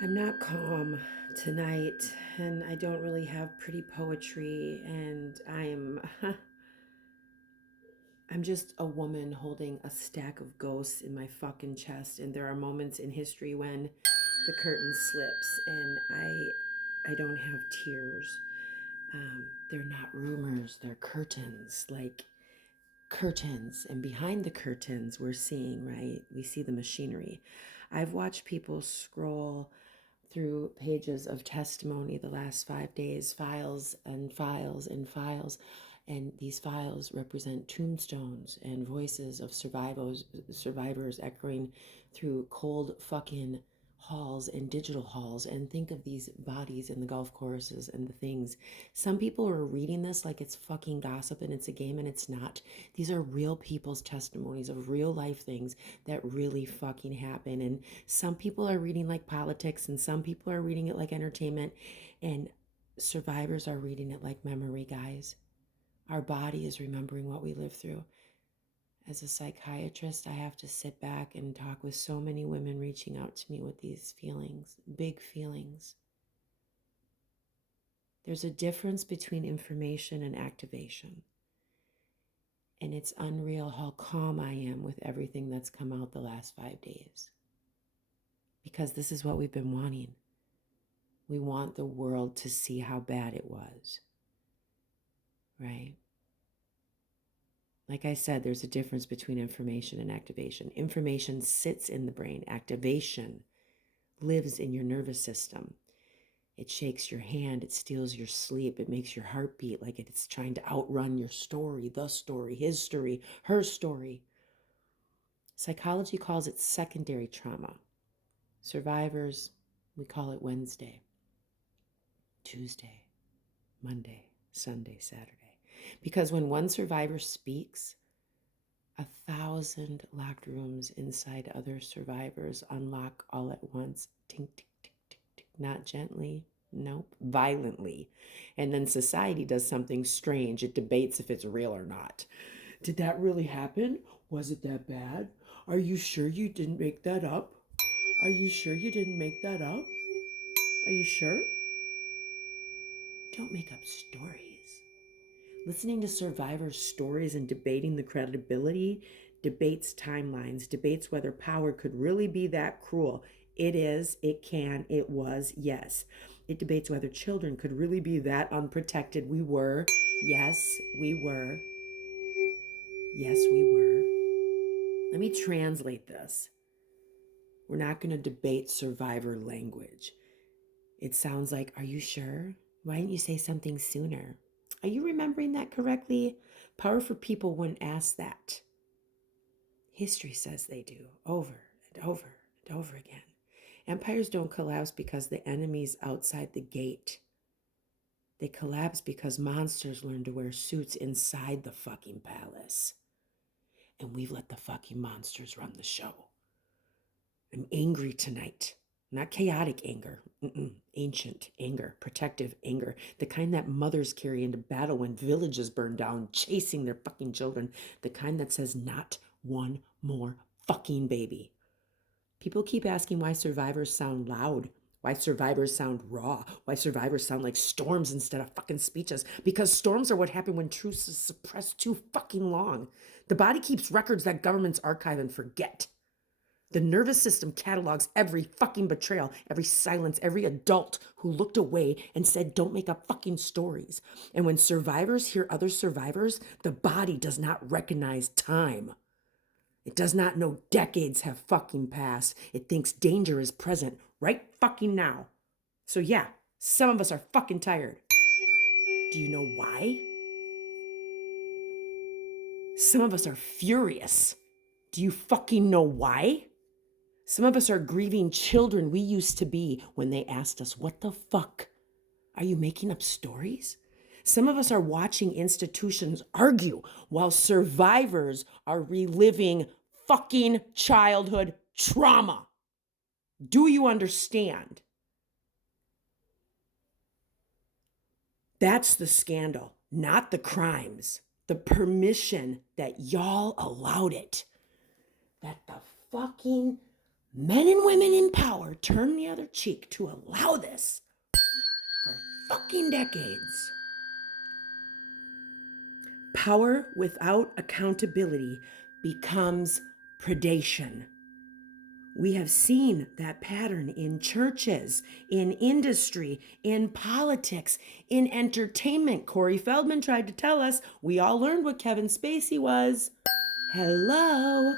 I'm not calm tonight, and I don't really have pretty poetry, and I'm just a woman holding a stack of ghosts in my fucking chest, and there are moments in history when the curtain slips and I don't have tears. They're not rumors, they're curtains, like curtains. And behind the curtains, we're seeing, right? We see the machinery. I've watched people scroll through pages of testimony the last 5 days, files and files and files. And these files represent tombstones and voices of survivors echoing through cold fucking halls and digital halls. And think of these bodies in the golf courses and the things. Some people are reading this like it's fucking gossip and it's a game, and it's not. These are real people's testimonies of real life things that really fucking happen. And some people are reading like politics, and some people are reading it like entertainment, and survivors are reading it like memory, guys. Our body is remembering what we lived through. As a psychiatrist, I have to sit back and talk with so many women reaching out to me with these feelings, big feelings. There's a difference between information and activation. And it's unreal how calm I am with everything that's come out the last 5 days. Because this is what we've been wanting. We want the world to see how bad it was, right? Like I said, there's a difference between information and activation. Information sits in the brain. Activation lives in your nervous system. It shakes your hand. It steals your sleep. It makes your heart beat like it's trying to outrun your story, the story, his story, her story. Psychology calls it secondary trauma. Survivors, we call it Wednesday, Tuesday, Monday, Sunday, Saturday. Because when one survivor speaks, 1,000 locked rooms inside other survivors unlock all at once. Tink, tink, tink, tink, tink. Not gently, nope, violently. And then society does something strange. It debates if it's real or not. Did that really happen? Was it that bad? Are you sure you didn't make that up? Are you sure you didn't make that up? Are you sure? Don't make up stories. Listening to survivors' stories and debating the credibility debates timelines, debates whether power could really be that cruel. It is, it can, it was, yes. It debates whether children could really be that unprotected. We were, yes, we were. Yes, we were. Let me translate this. We're not going to debate survivor language. It sounds like, are you sure? Why didn't you say something sooner? Are you remembering that correctly? Powerful people wouldn't ask that. History says they do, over and over and over again. Empires don't collapse because the enemy's outside the gate. They collapse because monsters learn to wear suits inside the fucking palace. And we've let the fucking monsters run the show. I'm angry tonight. Not chaotic anger, ancient anger, protective anger, the kind that mothers carry into battle when villages burn down, chasing their fucking children, the kind that says not one more fucking baby. People keep asking why survivors sound loud, why survivors sound raw, why survivors sound like storms instead of fucking speeches, because storms are what happen when truth is suppressed too fucking long. The body keeps records that governments archive and forget. The nervous system catalogs every fucking betrayal, every silence, every adult who looked away and said, don't make up fucking stories. And when survivors hear other survivors, the body does not recognize time. It does not know decades have fucking passed. It thinks danger is present right fucking now. So yeah, some of us are fucking tired. Do you know why? Some of us are furious. Do you fucking know why? Some of us are grieving children we used to be when they asked us, what the fuck? Are you making up stories? Some of us are watching institutions argue while survivors are reliving fucking childhood trauma. Do you understand? That's the scandal, not the crimes. The permission that y'all allowed it. That the fucking men and women in power turn the other cheek to allow this for fucking decades. Power without accountability becomes predation. We have seen that pattern in churches, in industry, in politics, in entertainment. Corey Feldman tried to tell us. We all learned what Kevin Spacey was. Hello.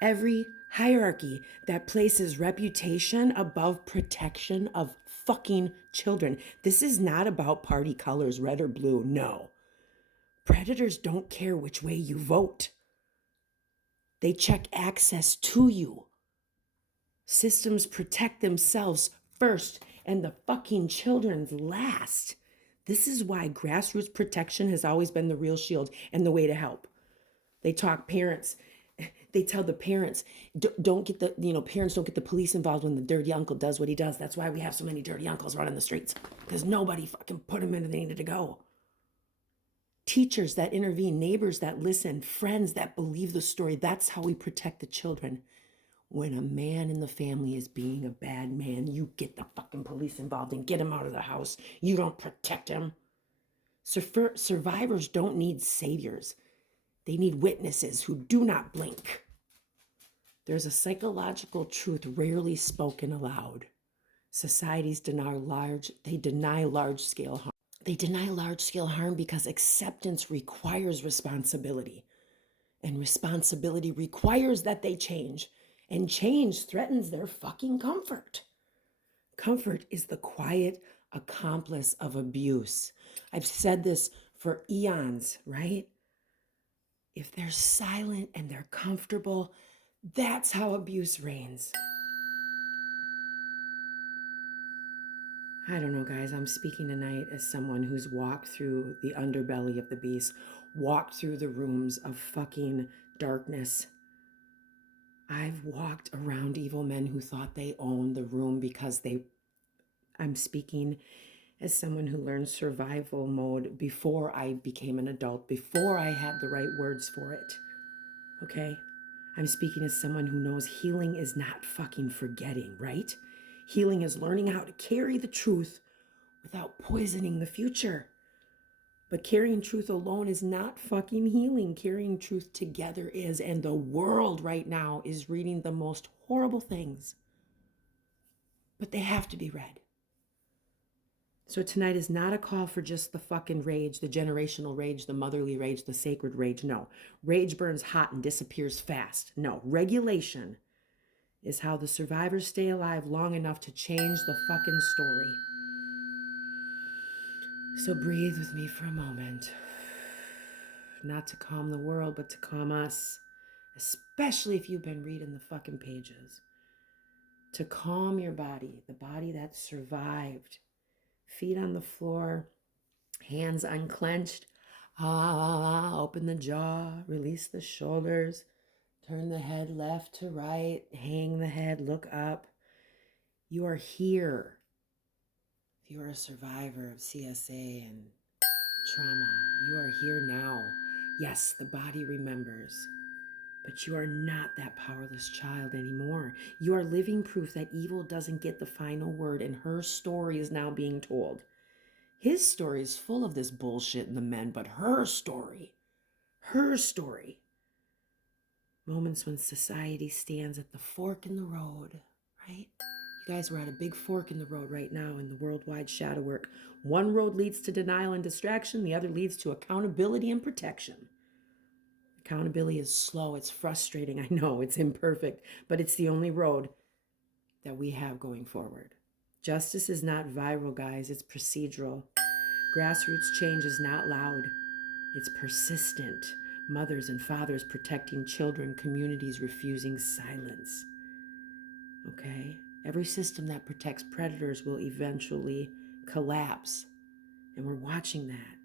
Every hierarchy that places reputation above protection of fucking children. This is not about party colors, red or blue. No. Predators don't care which way you vote. They check access to you. Systems protect themselves first and the fucking children's last. This is why grassroots protection has always been the real shield and the way to help. They talk parents. They tell the parents, don't get the, parents don't get the police involved when the dirty uncle does what he does. That's why we have so many dirty uncles running the streets, because nobody fucking put them in where they needed to go. Teachers that intervene, neighbors that listen, friends that believe the story. That's how we protect the children. When a man in the family is being a bad man, you get the fucking police involved and get him out of the house. You don't protect him. Survivors don't need saviors. They need witnesses who do not blink. There's a psychological truth rarely spoken aloud. Societies deny large-scale harm. They deny large-scale harm because acceptance requires responsibility. And responsibility requires that they change. And change threatens their fucking comfort. Comfort is the quiet accomplice of abuse. I've said this for eons, right? If they're silent and they're comfortable, that's how abuse reigns. I don't know, guys. I'm speaking tonight as someone who's walked through the underbelly of the beast, walked through the rooms of fucking darkness. I've walked around evil men who thought they owned the room because I'm speaking as someone who learned survival mode before I became an adult, before I had the right words for it. Okay? I'm speaking as someone who knows healing is not fucking forgetting, right? Healing is learning how to carry the truth without poisoning the future. But carrying truth alone is not fucking healing. Carrying truth together is, and the world right now is reading the most horrible things. But they have to be read. So tonight is not a call for just the fucking rage, the generational rage, the motherly rage, the sacred rage. No. Rage burns hot and disappears fast. No. Regulation is how the survivors stay alive long enough to change the fucking story. So breathe with me for a moment. Not to calm the world, but to calm us. Especially if you've been reading the fucking pages. To calm your body, the body that survived. Feet on the floor, hands unclenched. Open the jaw, release the shoulders. Turn the head left to right, hang the head, look up. You are here. If you are a survivor of CSA and trauma, you are here now. Yes, the body remembers, but you are not that powerless child anymore. You are living proof that evil doesn't get the final word, and her story is now being told. His story is full of this bullshit in the men, but her story, moments when society stands at the fork in the road, right? You guys, we're at a big fork in the road right now in the worldwide shadow work. One road leads to denial and distraction. The other leads to accountability and protection. Accountability is slow. It's frustrating. I know it's imperfect, but it's the only road that we have going forward. Justice is not viral, guys. It's procedural. Grassroots change is not loud. It's persistent. Mothers and fathers protecting children, communities refusing silence. Okay? Every system that protects predators will eventually collapse. And we're watching that.